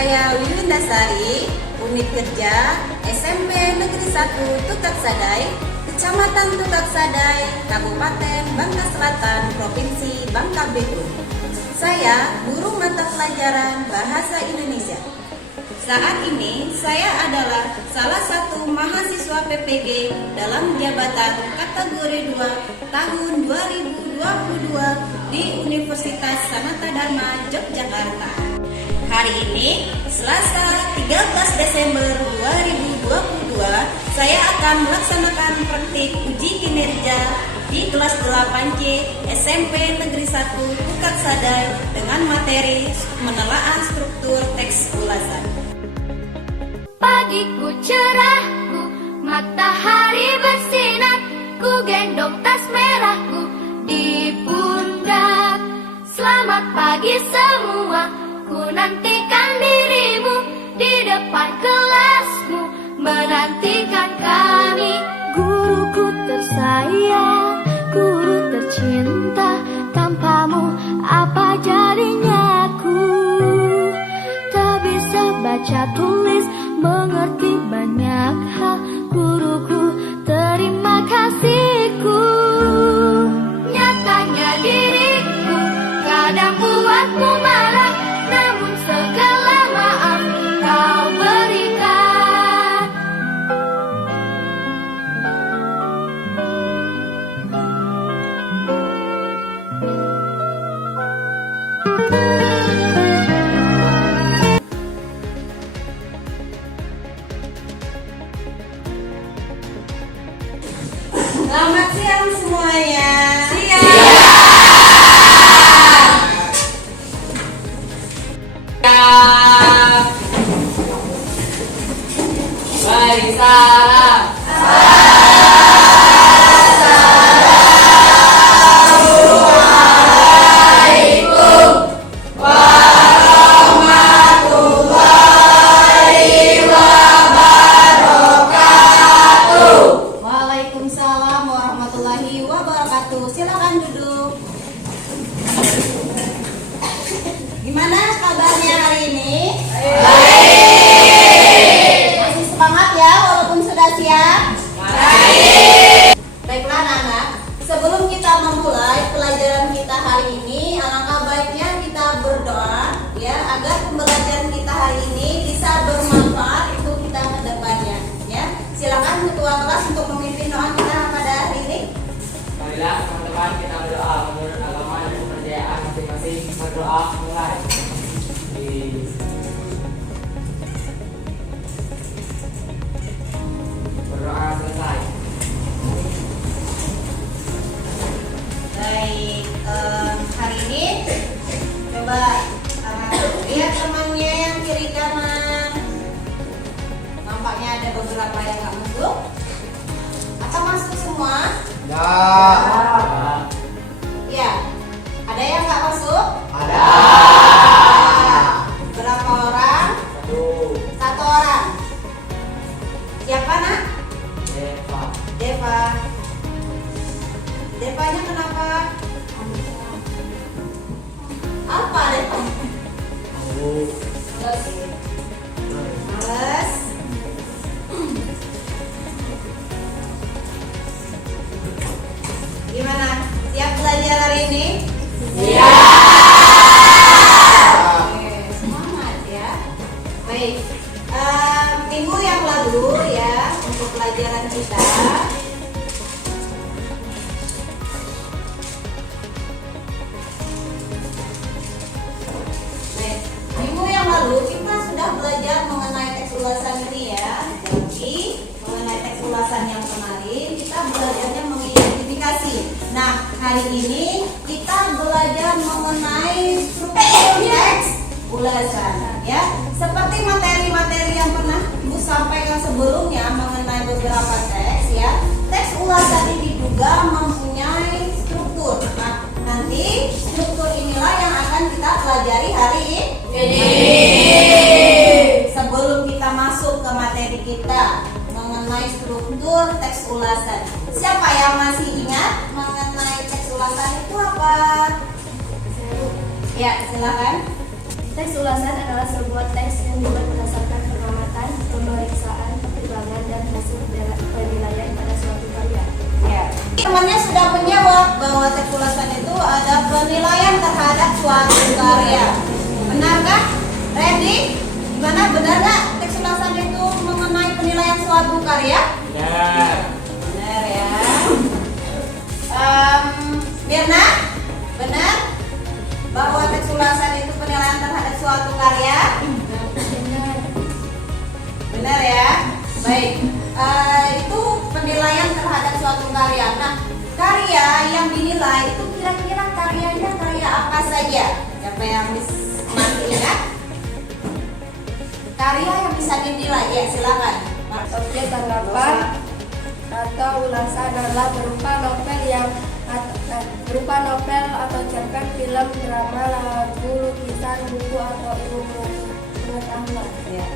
saya Wiwindasari, Unit Kerja SMP Negeri 1 Tukaksadai, Kecamatan Tukaksadai, Kabupaten Bangka Selatan, Provinsi Bangka Belitung. Saya guru mata pelajaran Bahasa Indonesia. Saat ini saya adalah salah satu mahasiswa PPG dalam jabatan kategori 2 tahun 2022 di Universitas Sanata Dharma Yogyakarta. Hari ini, Selasa 13 Desember 2022, saya akan melaksanakan praktik uji kinerja di kelas 8C SMP Negeri 1 Tukaksadai dengan materi menelaah struktur teks ulasan. Pagiku cerahku, matahari bersinar, ku gendong tas merahku di pundak. Selamat pagi semua, ku nantikan dirimu di depan kelasmu, menantikan kami. Guruku tersayang, guru tercinta, tanpamu apa jadinya aku? Tak bisa baca tulis, mengerti banyak hal. Guruku, terima kasihku. Nyatanya diriku kadang buatmu marah, namun segala maaf kau berikan. Selamat siang semuanya. Beri salam. Waalaikumsalam warahmatullahi wabarakatuh. Silakan duduk. Gimana kabarnya hari ini? Masih semangat ya walaupun sudah siap? Baiklah anak-anak, sebelum kita memulai pelajaran kita hari ini, alangkah baiknya kita berdoa ya agar pembelajaran kita hari ini bisa bermanfaat untuk kita ke depannya ya. Silakan ketua kelas untuk memimpin doa kita pada hari ini. Marilah teman-teman kita berdoa menurut agama dan kepercayaan masing-masing. Berdoa mulai. Berdoa selesai. Baik, hari ini coba lihat temannya yang kiri kanan. Nampaknya ada beberapa yang nggak masuk. Atau masuk semua? Ya. Ada yang nggak masuk? Ada. Berapa orang? Satu orang. Siapa nak? Eva. Deva. Devanya kenapa? Apa Deva? Males. Gimana? Siap belajar hari ini? Oke, semangat ya. Baik. Minggu yang lalu ya untuk pelajaran kita. Baik. Minggu yang lalu kita sudah belajar mengenai teks ulasan ini ya. Jadi mengenai teks ulasan yang kemarin kita belajarnya mengidentifikasi. Nah, hari ini kita belajar mengenai struktur teks ulasan ya. Seperti materi-materi yang pernah Ibu sampaikan sebelumnya mengenai beberapa teks ya. Teks ulasan ini juga mempunyai struktur. Nah, nanti struktur inilah yang akan kita pelajari hari ini. Sebelum kita masuk ke materi kita mengenai struktur teks ulasan. Siapa yang masih ingat mengenai teks ulasan itu apa? Ya, silakan. Teks ulasan adalah sebuah teks yang dibuat berdasarkan pengamatan, pemeriksaan, pertimbangan, dan hasil penilaian pada suatu karya. Ya. Temannya sudah menjawab bahwa teks ulasan itu ada penilaian terhadap suatu karya. Benarkah? Ready? Gimana? Benar nggak teks ulasan itu mengenai penilaian suatu karya? Benar. Benar ya. Mirna, benar bahwa teks ulasan itu penilaian terhadap suatu karya? Benar ya. Baik. Itu penilaian terhadap suatu karya. Nah, karya yang dinilai itu kira-kira karyanya karya apa saja? Siapa yang masih ingat? Karya yang bisa dinilai, ya silakan. Objek tanggapan atau ulasan adalah berupa novel atau cerpen, film, drama, lagu, lukisan, buku atau ilmu pengetahuan. Ya.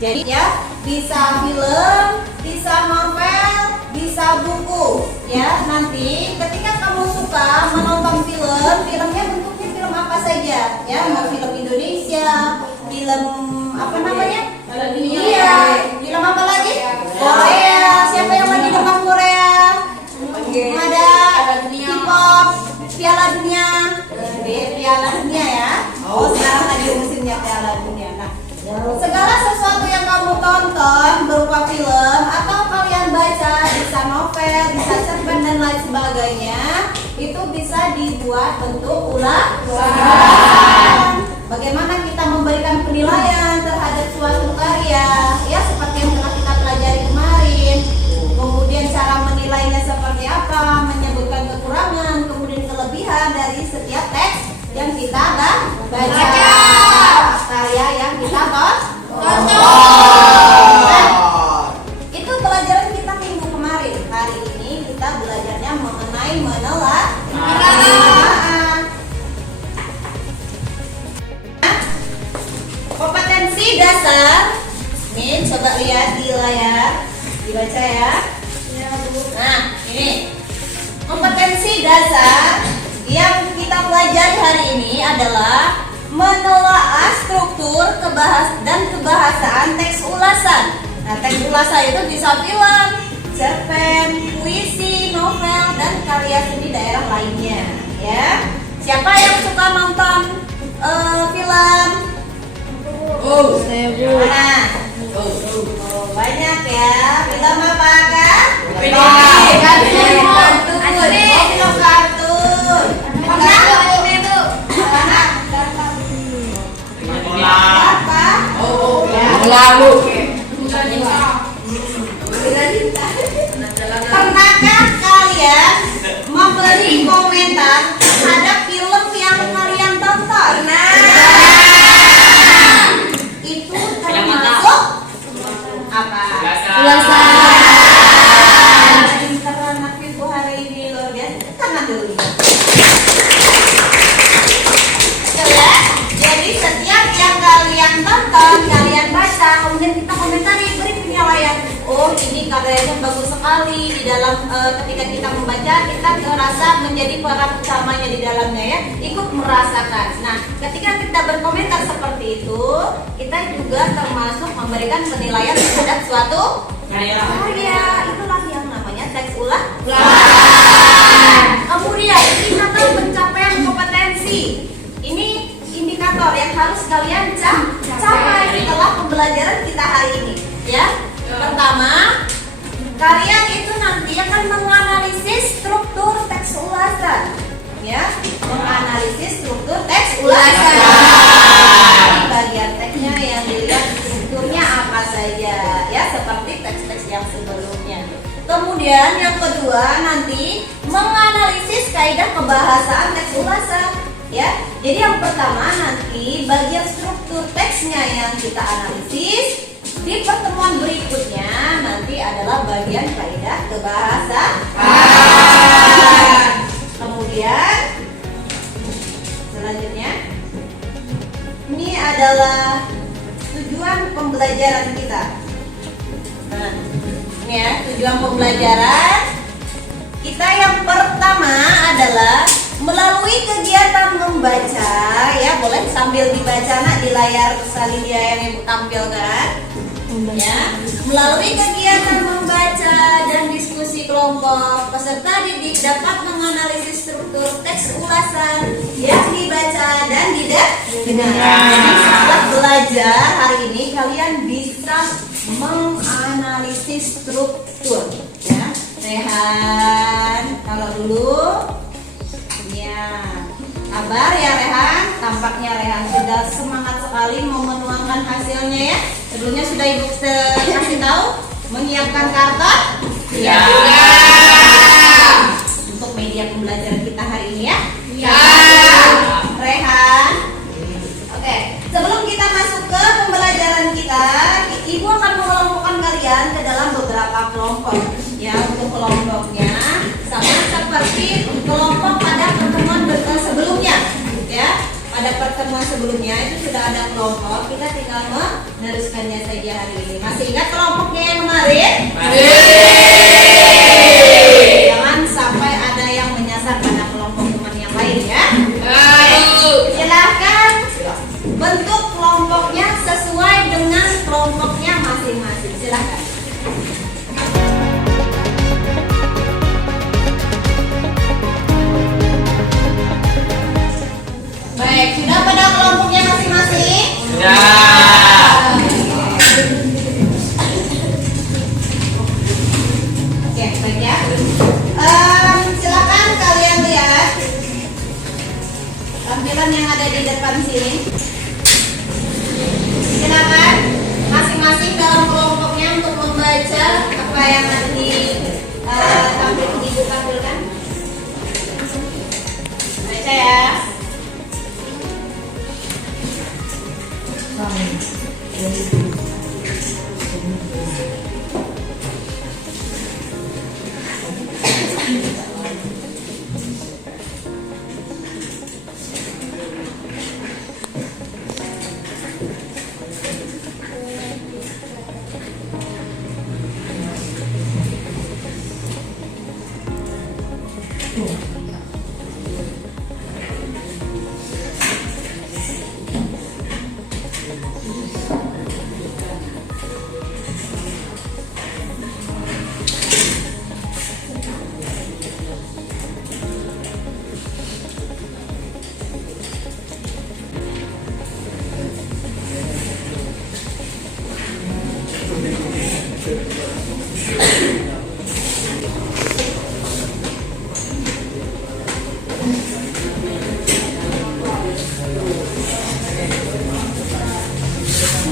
Jadi ya bisa film, bisa novel, bisa buku. Ya nanti ketika kamu suka menonton film, filmnya bentuknya film apa saja? Ya mau film Indonesia, film apa namanya? Iya. Film apa lagi? Korea. Siapa yang lagi demam Korea? Ada K-pop, Piala Dunia. Piala Dunia ya. Oh sekarang lagi musimnya Piala Dunia. Nah, segala sesuatu yang kamu tonton berupa film atau kalian baca, bisa novel, bisa cerpen dan lain sebagainya, itu bisa dibuat bentuk ulasan. Bagaimana kita memberikan penilaian terhadap suatu karya, ya seperti yang telah kita pelajari kemarin. Kemudian cara menilainya seperti apa, menyebutkan kekurangan, kemudian kelebihan dari setiap teks yang kita baca. Karya yang kita tonton. Nah, itu pelajaran kita minggu kemarin. Hari ini kita belajarnya mengenai penilaian. Kompetensi dasar. Nih, coba lihat di layar, dibaca ya. Nah, ini kompetensi dasar yang kita pelajari hari ini adalah menelaah struktur dan kebahasaan teks ulasan. Nah, teks ulasan itu bisa film, cerpen, puisi, novel, dan karya seni daerah lainnya. Ya, siapa yang suka nonton film? Nah, banyak ya. Film apa kak? Film kartun. Apa? Pernahkah kalian memberi komentar terhadap film yang kalian tonton? Itu termasuk apa? Pinteran anak itu hari ini luar biasa. Tangan dulu. Ya, jadi setiap yang kalian tonton, kalian baca, kemudian kita komentari, beri penilaian. Oh, ini karyanya bagus sekali. Di dalam ketika kita membaca, kita merasa menjadi peran utamanya di dalamnya ya, ikut merasakan. Nah, ketika kita berkomentar seperti itu, kita juga termasuk memberikan penilaian terhadap suatu karya. Itulah yang namanya teks ulasan. Kemudian indikator pencapaian kompetensi. Ini indikator yang harus kalian capai setelah pembelajaran kita hari ini. Ya, pertama, kalian itu nanti akan menganalisis struktur teks ulasan. Ya, menganalisis struktur teks ulasan. Di bagian teksnya yang dilihat strukturnya apa saja, ya seperti teks-teks yang sebelumnya. Kemudian yang kedua nanti menganalisis kaidah kebahasaan teks ulasan. Ya, jadi yang pertama nanti bagian struktur teksnya yang kita analisis. Di pertemuan berikutnya nanti adalah bagian kaidah kebahasaan. Kemudian selanjutnya ini adalah tujuan pembelajaran kita. Nah, ini ya tujuan pembelajaran kita yang pertama adalah melalui kegiatan membaca, ya boleh sambil dibaca nak di layar Salidia yang ibu tampilkan. Ya, melalui kegiatan membaca dan diskusi kelompok, peserta didik dapat menganalisis struktur teks ulasan yang dibaca dan didengar. Jadi sahabat belajar, hari ini kalian bisa menganalisis struktur. Ya, Rehan, kalau dulu, ya. Kabar ya Rehan, tampaknya Rehan sudah semangat sekali mau menuangkan hasilnya ya. Sebelumnya sudah ibu kasih tahu menyiapkan karton. Ya. Untuk media pembelajaran kita hari ini ya. Ya. Rehan. Oke, sebelum kita masuk ke pembelajaran kita, ibu akan mengelompokkan kalian ke dalam beberapa kelompok. Ya, untuk kelompoknya sama seperti kelompok pada pertemuan sebelumnya. Ya, pada pertemuan sebelumnya itu sudah ada kelompok, kita tinggal meneruskannya saja hari ini. Masih ingat kelompoknya yang kemarin? Jangan sampai ada yang menyasar pada kelompok teman yang lain ya. Silahkan bentuk kelompoknya sesuai dengan kelompoknya masing-masing. Silahkan. Baik, sudah pada kelompoknya masing-masing? Sudah. Oke, baik ya. Silakan kalian lihat tampilan yang ada di depan sini. Silakan masing-masing dalam kelompoknya untuk membaca apa yang ada di ibu tampilkan. Baca ya.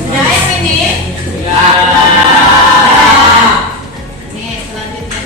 Udah yang ini? Nih, selanjutnya.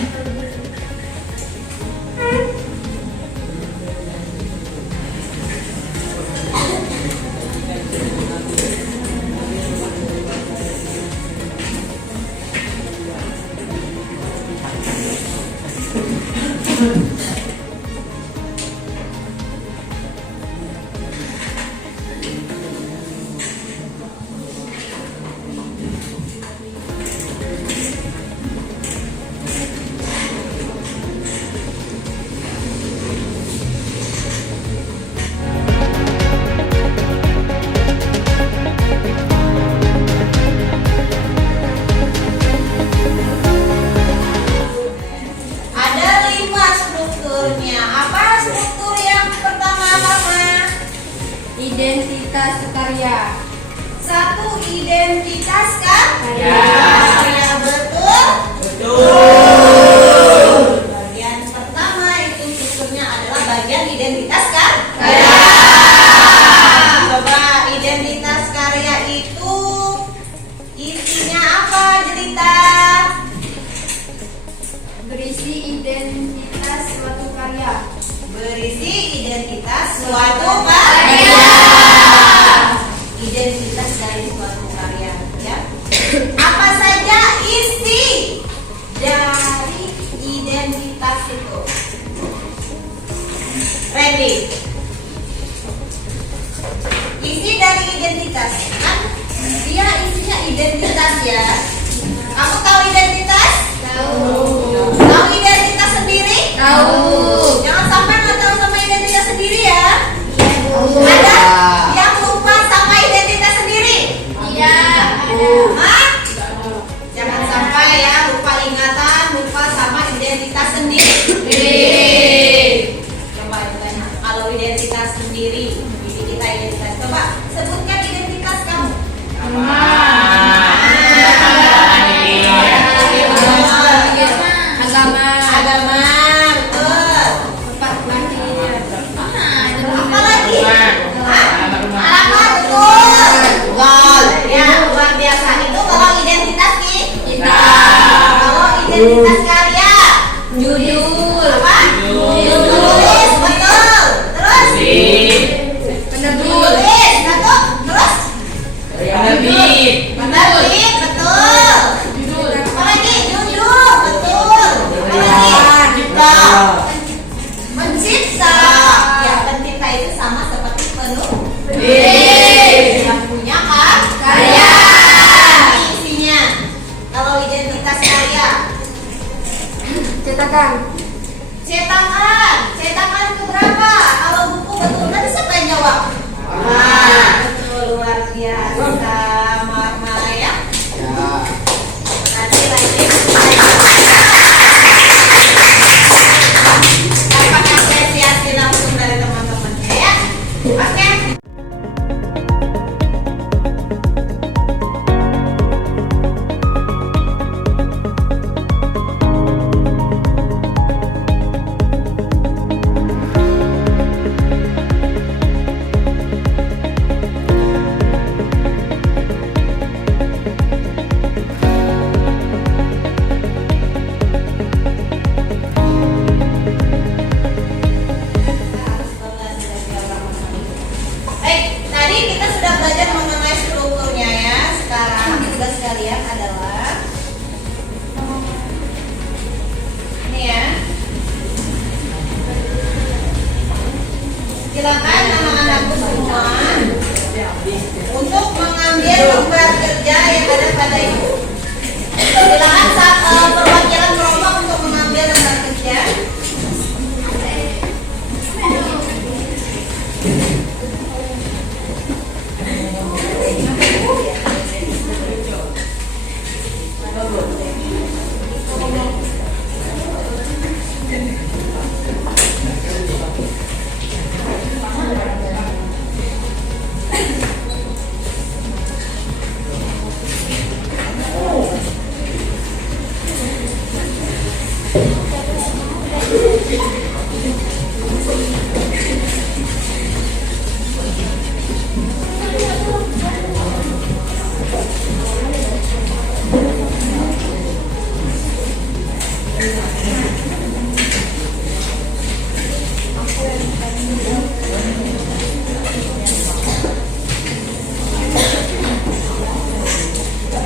Ada 5 strukturnya. Apa struktur yang pertama, Mama? Identitas karya. 1, identitas kan? Ya. Karya, betul? Betul. Bagian pertama itu strukturnya adalah bagian identitas kan? Ya. Coba identitas karya itu isinya apa, Jelita? Berisi identitas suatu karya. Berisi identitas suatu karya. Identitas dari suatu karya, ya. Apa saja isi dari identitas itu? Randy. Isi dari identitas kan dia isinya identitas ya. Kamu tahu identitas? Tahu identitas sendiri? Tahu. Jangan sampai nggak tahu sama identitas sendiri ya. cetakan. Cetakan keberapa? Kalau buku betul tadi siapa yang jawab? Betul, luar biasa. Marmara ya. Nanti lagi. Dapat apresiasi langsung dari teman-temannya ya. Oke. Baik, tadi kita sudah belajar mengenai strukturnya ya. Sekarang tugas kalian adalah ini ya. Silakan anak-anakku semua untuk mengambil lembar kerja yang ada pada ibu. Silakan perwakilan kelompok untuk mengambil lembar kerja.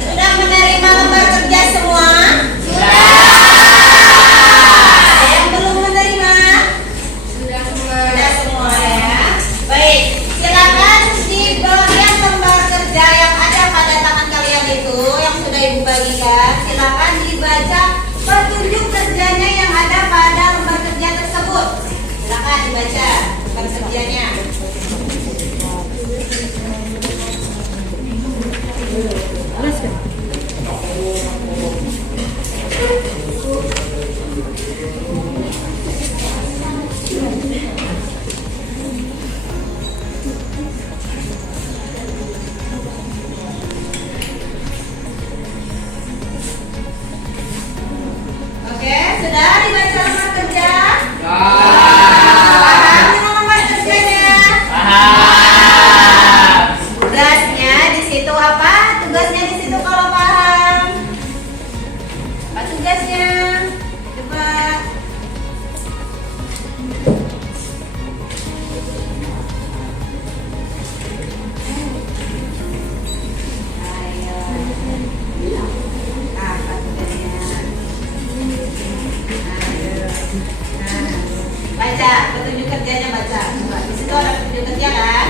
Sudah menerima lembar kerja semua? Yang belum menerima? Sudah semua ya. Baik, silakan di bagian lembar kerja yang ada pada tangan kalian itu yang sudah ibu bagikan, silakan dibaca petunjuk kerjanya yang ada pada lembar kerja tersebut. Silakan dibaca lembar kerjanya. Oke, sudah dibaca lembar kerja? Paham dengan lembar kerjanya? Tugasnya di situ apa? Tugasnya di situ kalau paham. Apa tugasnya? Coba. Ayo. Apa tugasnya? Baca petunjuk kerjanya, baca. Coba di situ ada petunjuk kerja kan?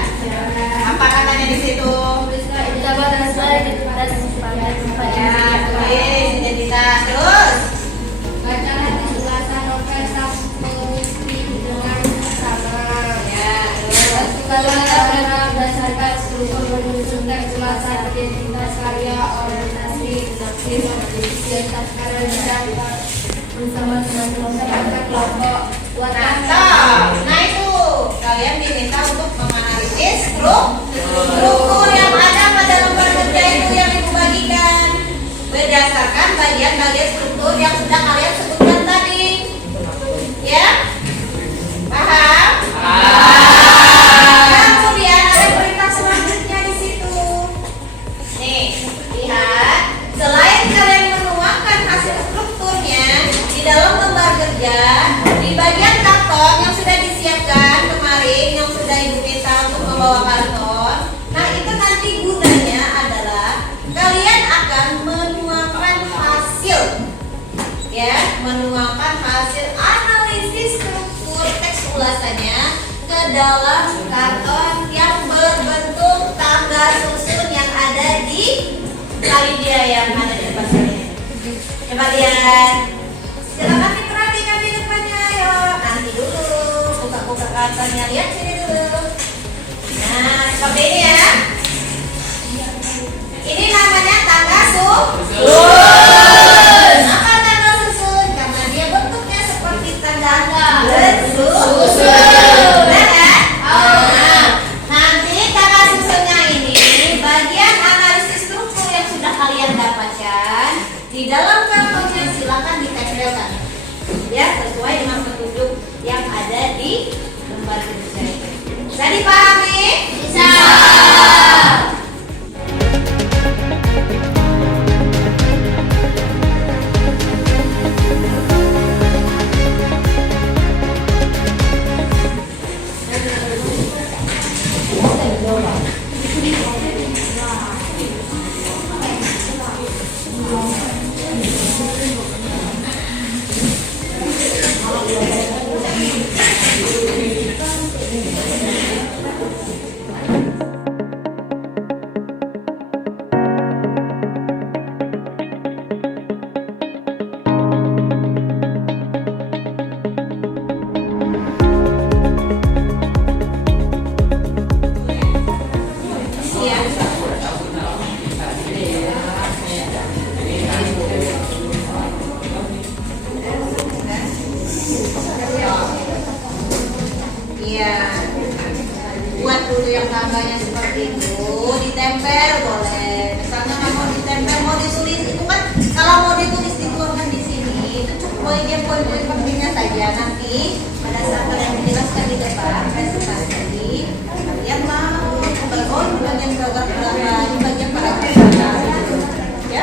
Apa katanya di situ? Ya, tulis identitas terus. Bacalah penjelasan novel sang pengisi dengan sama. Ya, terus. Tentukanlah berdasarkan struktur menyusun teks ulasan identitas karya orientasi sinopsis identitas karya dapat bersama dengan kelompok kelompok Mantap. Nah itu kalian diminta untuk menganalisis struktur yang ada pada lembar kerja itu yang ibu bagikan berdasarkan bagian-bagian struktur yang sudah kalian sebutkan tadi. Ya? Paham? Kemudian ada perintah selanjutnya di situ. Nih, lihat. Selain kalian menuangkan hasil strukturnya di dalam lembar kerja, di bagian karton yang sudah disiapkan kemarin, yang sudah ibu minta untuk membawa karton. Nah itu nanti gunanya adalah kalian akan menuangkan hasil, ya, menuangkan hasil analisis struktur teks ulasannya ke dalam karton yang berbentuk tangga susun yang ada di tali dia yang ada di depan sini. Coba lihat, silakan diperhatikan. ilustratornya. Lihat sini dulu. Nah, seperti ini ya. Ini namanya tangga susun. Apa tangga susun? Karena dia bentuknya seperti tangga susun. Benar kan? Nah, nanti tangga susunnya ini bagian analisis struktur yang sudah kalian dapatkan di dalam contohnya silakan ditempelkan ya sesuai dengan petunjuk yang ada di lembar kerja ini. Bisa dipahami? Bisa. Iya, buat dulu yang tangganya seperti itu, ditempel boleh. Misalnya nggak mau ditempel, mau ditulis itu kan, kalau mau ditulis dituliskan di sini, itu cukup poin-poin pentingnya saja. Nanti pada saat kalian menjelaskan di depan presentasi, kalian mau bagian program berapa, bagian paragraf berapa, ya.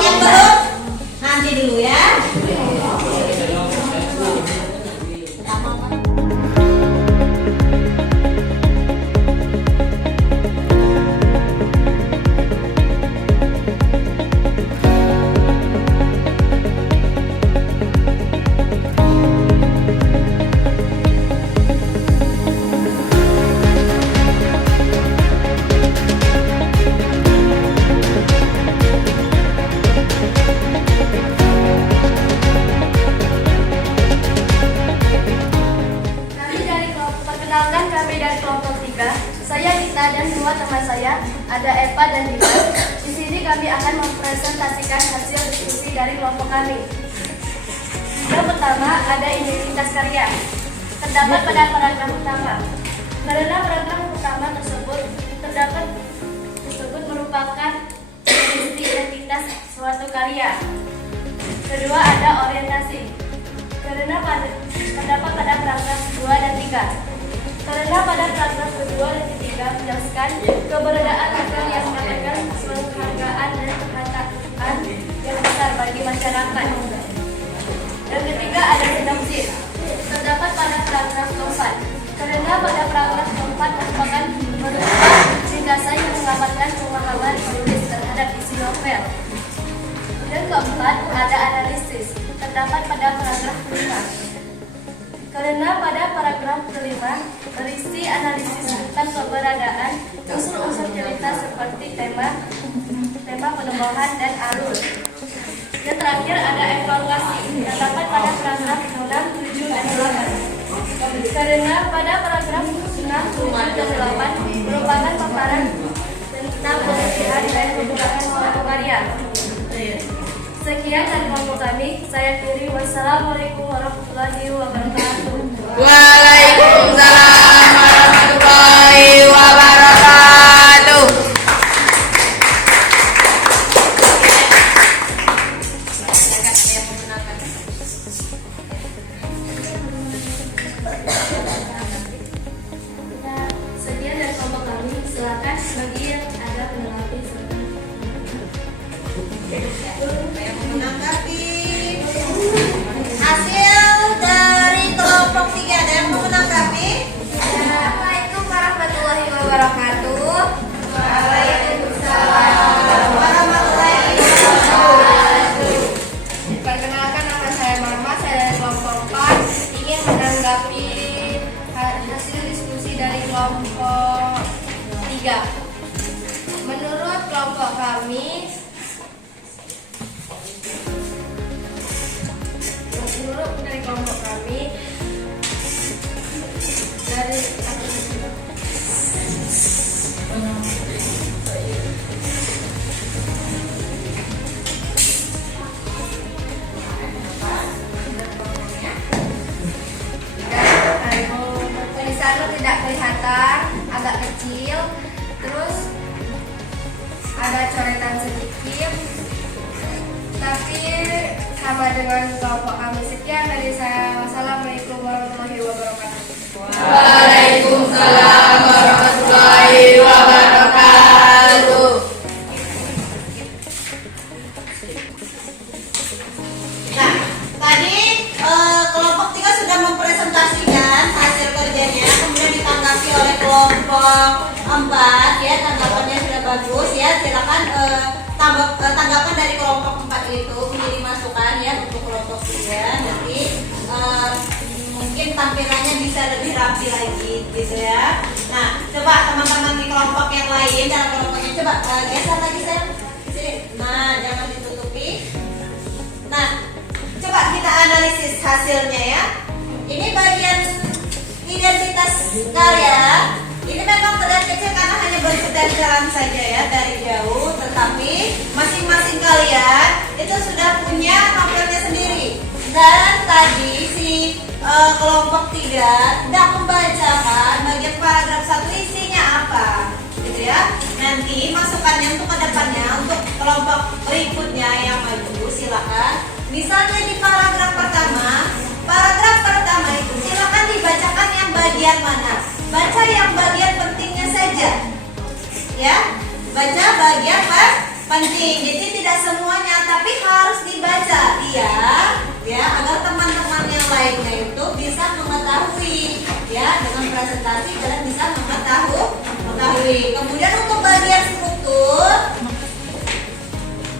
Yang belum nanti dulu ya. Kami dari kelompok 3, saya Dita dan dua teman saya, ada Eva dan Dimas. Di sini kami akan mempresentasikan hasil diskusi dari kelompok kami. Yang pertama ada identitas karya. Terdapat pada paragraf utama. Karena paragraf utama tersebut merupakan definisi identitas suatu karya. Kedua ada orientasi. Karena terdapat pada paragraf 2 dan 3. Karena pada paragraf kedua dan ketiga menjelaskan keberadaan novel yang mendapatkan penghargaan dan penghargaan yang besar bagi masyarakat. Yang ketiga ada sinopsis. Terdapat pada paragraf keempat. Karena pada paragraf keempat merupakan ringkasan yang mengamalkan pemahaman penulis terhadap isi novel. Dan keempat ada analisis. Terdapat pada paragraf kelima. Karena pada paragraf kelima berisi analisis tentang keberadaan unsur-unsur cerita seperti tema penemuan dan alur. Yang terakhir ada evaluasi yang dapat pada paragraf 6, 7, dan 8. Karena pada paragraf 6, 7, dan 8 merupakan paparan tentang kelebihan dan kekurangan suatu karya. Sekian dari kelompok kami. Saya kiri. Wassalamualaikum warahmatullahi wabarakatuh. Waalaikumsalam warahmatullahi wabarakatuh. Sekian dari kelompok kami. Silakan bagi yang ada peneliti. Yang menanggapi hasil dari kelompok 3, ada yang mau menanggapi? Assalamualaikum warahmatullahi wabarakatuh. Waalaikumsalam warahmatullahi wabarakatuh. Perkenalkan, nama saya Mama, saya dari kelompok 4 ingin menanggapi hasil diskusi dari kelompok 3. Menurut kelompok kami, dari tulisannya tidak kelihatan, agak kecil, terus ada coretan sedikit, tapi sama dengan kelompok kami. Sekian dari saya. Wassalamualaikum warahmatullahi wabarakatuh. Waalaikumsalam warahmatullahi wabarakatuh. Nah, tadi kelompok 3 sudah mempresentasikan hasil kerjanya, kemudian ditanggapi oleh kelompok 4 ya, tanggapannya sudah bagus ya. Silakan tanggapan dari kelompok 4 itu menjadi masukan ya untuk kelompok 3. Nanti mungkin tampilannya bisa lebih rapi lagi gitu ya. Nah, coba teman-teman di kelompok yang lain dalam kelompoknya coba geser lagi saya sini. Nah, jangan ditutupi. Nah, coba kita analisis hasilnya ya. Ini bagian identitas karya. Ini memang terlihat kecil karena hanya berketempelan saja ya dari jauh, tetapi masing-masing kalian itu sudah punya novelnya sendiri. Dan tadi si kelompok 3 tidak membacakan bagian paragraf 1 isinya apa, gitu ya. Nanti masukannya untuk kedepannya untuk kelompok berikutnya yang maju silakan. Misalnya di paragraf pertama itu silakan dibacakan yang bagian mana. Baca yang bagian pentingnya saja, ya. Baca bagian penting. Jadi tidak semuanya, tapi harus dibaca, ya, agar teman-teman yang lainnya itu bisa mengetahui, ya. Dengan presentasi kalian bisa mengetahui. Kemudian untuk bagian struktur,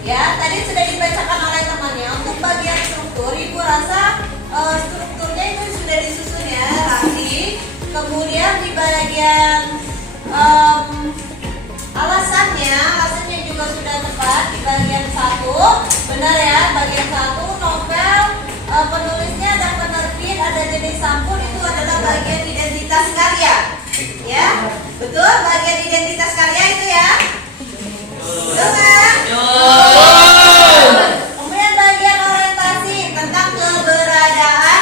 ya, tadi sudah dibacakan oleh temannya. Untuk bagian struktur, ibu rasa strukturnya itu sudah disusun ya, rapi. Kemudian di bagian alasannya juga sudah tepat di bagian 1, benar ya. Bagian 1 novel, penulisnya dan penerbit, ada jenis sampul, itu adalah bagian identitas karya, ya. Betul, bagian identitas karya itu ya. Betul kan? Kemudian bagian orientasi tentang keberadaan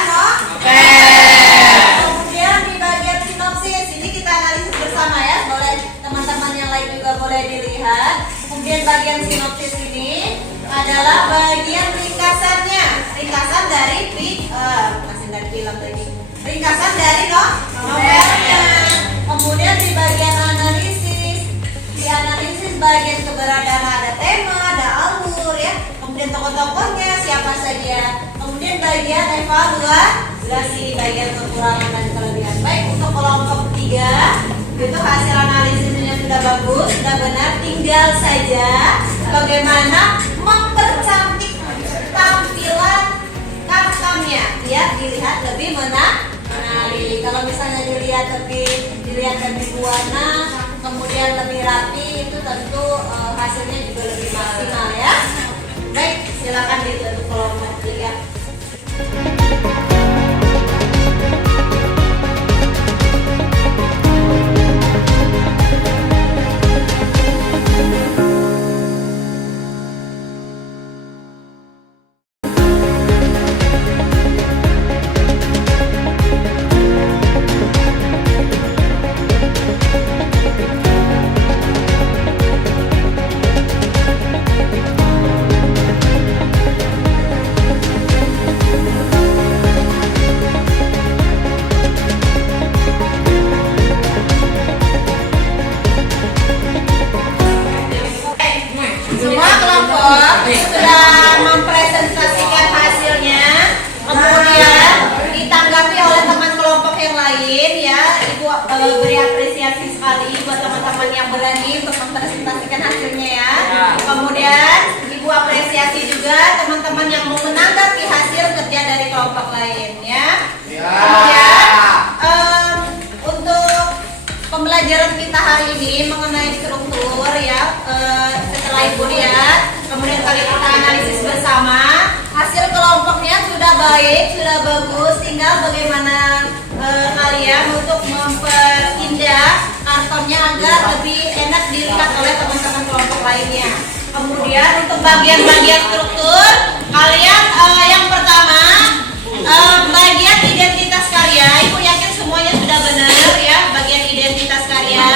Kemudian di bagian sinopsis ini kita analisis bersama ya, boleh teman-teman yang lain juga boleh dilihat. Kemudian bagian sinopsis ini adalah bagian ringkasannya, ringkasan dari film tadi, ringkasan dari novelnya. Kemudian di bagian analisis bagian keberadaan, ada tema, ada alur ya. Kemudian tokoh-tokohnya siapa saja. Kemudian bagian evaluasi, bagian kekurangan dan kelebihan. Baik, untuk kelompok 3 itu hasil analisisnya sudah bagus, sudah benar. Tinggal saja bagaimana mempercantik tampilan karsamnya, ya, dilihat lebih Kalau misalnya dilihat lebih warna, kemudian lebih rapi, itu tentu hasilnya juga lebih maksimal ya. Baik, silakan dibentuk kelompok ya. Semua kelompok sudah mempresentasikan hasilnya, kemudian ditanggapi oleh teman kelompok yang lain ya. Ibu beri apresiasi sekali buat teman-teman yang berani untuk mempresentasikan hasilnya ya. Kemudian ibu apresiasi juga teman-teman yang mau menanggapi hasil kerja dari kelompok lain ya. Kemudian untuk pembelajaran kita hari ini mengenai struktur ya, setelah ibu lihat, kemudian kali kita analisis bersama, hasil kelompoknya sudah baik, sudah bagus, tinggal bagaimana kalian untuk memperindah kartonnya agar lebih enak dilihat oleh teman-teman kelompok lainnya. Kemudian untuk bagian-bagian struktur, kalian yang pertama bagian identitas karya, ibu yakin semuanya sudah benar ya, bagian identitas karya.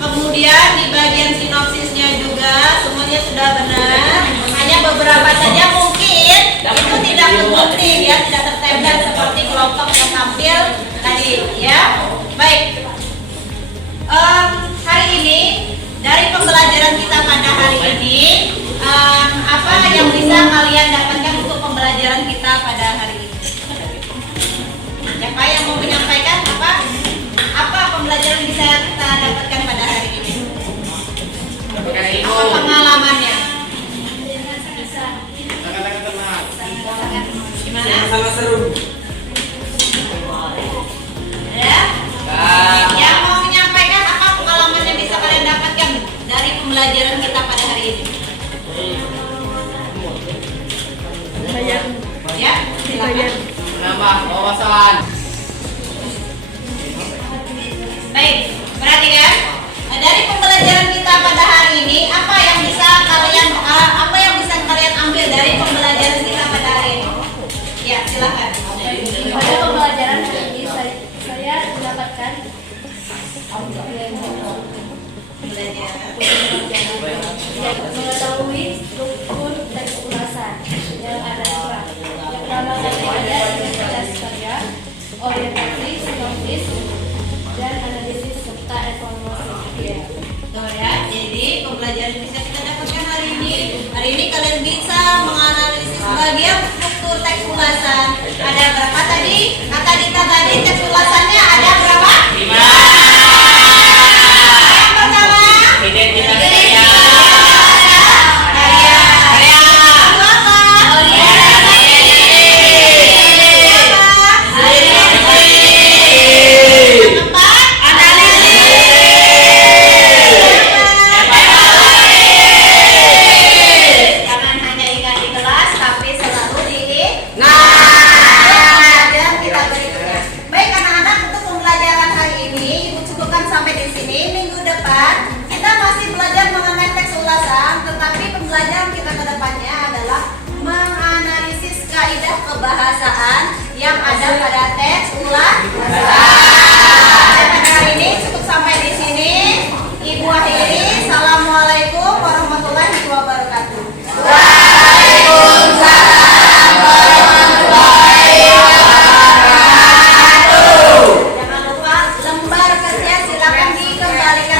Kemudian di bagian sinopsisnya juga semuanya sudah benar. Hanya beberapa saja mungkin itu tidak terbukti ya, tidak tertempel seperti kelompok yang tampil tadi ya. Baik, hari ini dari pembelajaran kita pada hari ini, apa yang bisa kalian dapatkan untuk pembelajaran kita pada hari ini? Siapa yang mau menyampaikan apa pembelajaran bisa kita dapatkan pada hari ini? Apa pengalamannya? Gimana? Sangat seru. Ya? Yang mau menyampaikan apa pengalaman yang bisa kalian dapatkan dari pembelajaran kita pada hari ini? Ya, silakan. Menambah wawasan. Baik, perhatikan. Dari pembelajaran kita pada hari ini, apa yang bisa kalian ambil dari pembelajaran kita pada hari ini? Ya, silakan. Pada pembelajaran hari ini saya mendapatkan mengetahui struktur teks ulasan yang ada dua. Yang pertama tadi ada identitas karya, orientasi, sinopsis, dan analisis serta evaluasi. Ya, jadi pembelajaran yang bisa kita dapatkan hari ini kalian bisa menganalisis bagian struktur teks ulasan. Ada berapa tadi? Kata Dita tadi teks ulasannya ada berapa? 5. Yang pertama Identitas karya. Kebahasaan yang ada pada teks ulasan. Hari ini cukup sampai di sini. Ibu akhiri. Assalamualaikum warahmatullahi wabarakatuh. Waalaikumsalam warahmatullahi wabarakatuh. Jangan lupa lembar kerja silakan dikembalikan